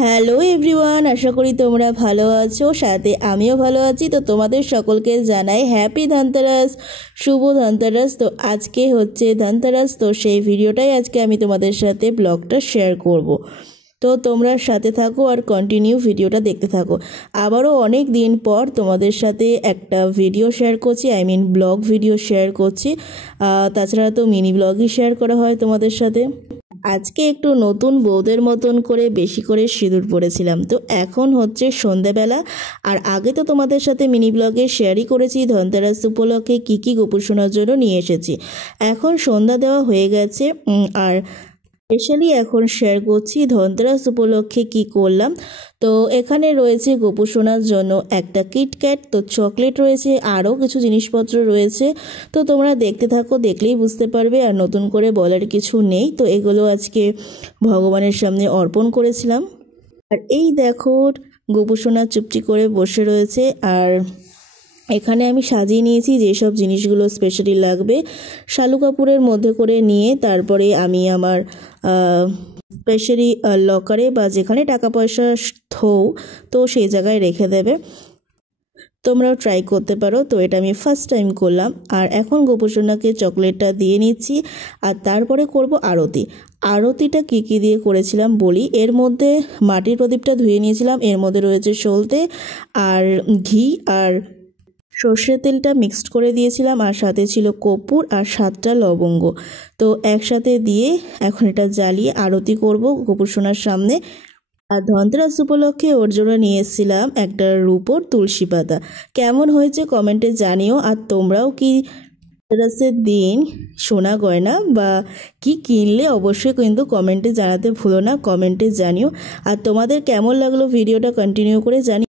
Hello everyone, আশা করি তোমরা ভালো আছো, সাথে আমিও ভালো আছি। তো তোমাদের সকলকে জানাই হ্যাপি ধনতেরাস, শুভ ধনতেরাস। তো আজকে হচ্ছে ধনতেরাস, তো সেই ভিডিওটাই আজকে আমি তোমাদের সাথে ব্লগটা শেয়ার করব। তো তোমরা সাথে থাকো আর কন্টিনিউ ভিডিওটা দেখতে থাকো। আবারও অনেক দিন পর তোমাদের সাথে একটা ভিডিও শেয়ার করছি, ব্লগ ভিডিও শেয়ার করছি। তাছাড়া তো মিনি ব্লগই শেয়ার করা হয় তোমাদের সাথে। আজকে একটু নতুন বউদের মতন করে বেশি করে সিঁদুর পরেছিলাম। তো এখন হচ্ছে সন্ধেবেলা, আর আগে তো তোমাদের সাথে মিনি ব্লগে শেয়ারই করেছি ধনতেরাস উপলক্ষে কী কী গোপু সোনার জন্য নিয়ে এসেছি। এখন সন্ধ্যা দেওয়া হয়ে গেছে, আর স্পেশালি এখন শেয়ার করছি ধনতেরাস উপলক্ষে কি করলাম। তো এখানে রয়েছে গোপু সোনার জন্য একটা কিটক্যাট, তো চকলেট রয়েছে, আরও কিছু জিনিসপত্র রয়েছে। তো তোমরা দেখতে থাকো, দেখলেই বুঝতে পারবে, আর নতুন করে বলার কিছু নেই। তো এগুলো আজকে ভগবানের সামনে অর্পণ করেছিলাম। আর এই দেখো গোপু সোনা চুপটি করে বসে রয়েছে। আর এখানে আমি সাজিয়ে নিয়েছি যেসব জিনিসগুলো স্পেশালি লাগবে, শালু কাপড়ের মধ্যে করে নিয়ে তারপরে আমি আমার স্পেশালি লকারে বা যেখানে টাকা পয়সা থও, তো সেই জায়গায় রেখে দেবে। তোমরাও ট্রাই করতে পারো। তো এটা আমি ফার্স্ট টাইম করলাম। আর এখন গোপু সোনাকে চকলেটটা দিয়ে নিচ্ছি, আর তারপরে করব আরতি। আরতিটা কী কী দিয়ে করেছিলাম বলি। এর মধ্যে মাটির প্রদীপটা ধুয়ে নিয়েছিলাম, এর মধ্যে রয়েছে সলতে আর ঘি আর সর্ষের তেলটা মিক্সড করে দিয়েছিলাম, আর সাথে ছিল কর্পূর আর 7টা লবঙ্গ। তো একসাথে দিয়ে এখন এটা জ্বালিয়ে আরতি করব গোপু সোনার সামনে। আর ধনতেরাস উপলক্ষে ওর জন্য নিয়ে এসেছিলাম একটা রূপোর তুলসী পাতা। কেমন হয়েছে কমেন্টে জানিও। আর তোমরাও কি ধনতেরাসের দিন সোনা গয়না বা কি কিনলে অবশ্যই কিন্তু কমেন্টে জানাতে ভুলো না, কমেন্টে জানিও। আর তোমাদের কেমন লাগলো ভিডিওটা কন্টিনিউ করে জানি।